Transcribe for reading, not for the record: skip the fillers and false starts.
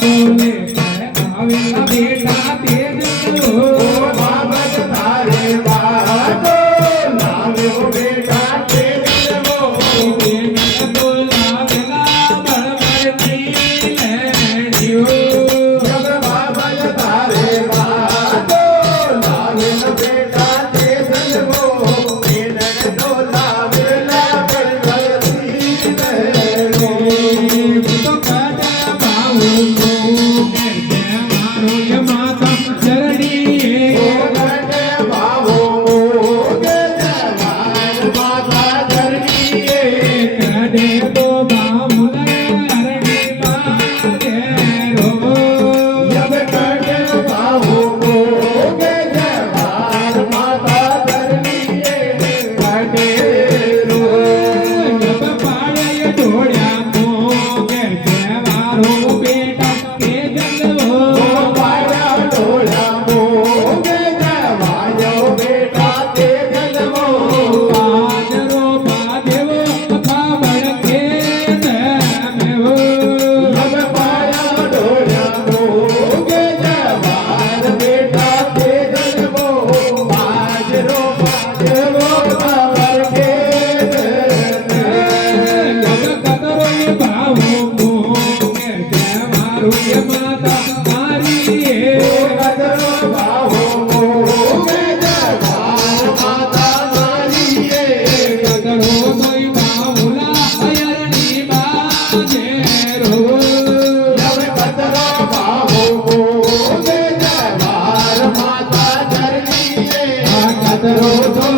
બોલે આવેલા બેટા તેજ ઓ બાબત તારે વાતો લાવ્યો બેટા તેજ ઓ તેજ બોલાવેલા બળવંતી લેજો જગ બાબત તારે વાતો લાવ્યો બેટા તેજ ઓ તેજ બોલાવેલા બળવંતી લેજો તો કાડા બાઉ માતા ચરણી કાડે બાઉ માતા ચરણી કાડે તો બામુલા અરણી મારે રો જબ કાડે બાઉ માતા ચરણી કાડે રો જબ પાડે ઢોળ્યા મો કે મારો બેટા કે જગવો પાડ્યા ઢોળ્યા મો કે જવાયો બેટા તે જગવો આજરો બાદેવો ખાબડ કે મેવો જબ પાડ્યા ઢોળ્યા મો કે જવાર બેટા તે જગવો આજરો બાદેવો ખાબડ કે જગ કતરો ભાવો મો કે મારો માતા મારી કતરો ભાવો મો કે માતા મારી કતરો કોઈ બામુલા અયરણી બાજે રો જબ કતરો ભાવો મો કે માતા ચરણી આ કતરો તો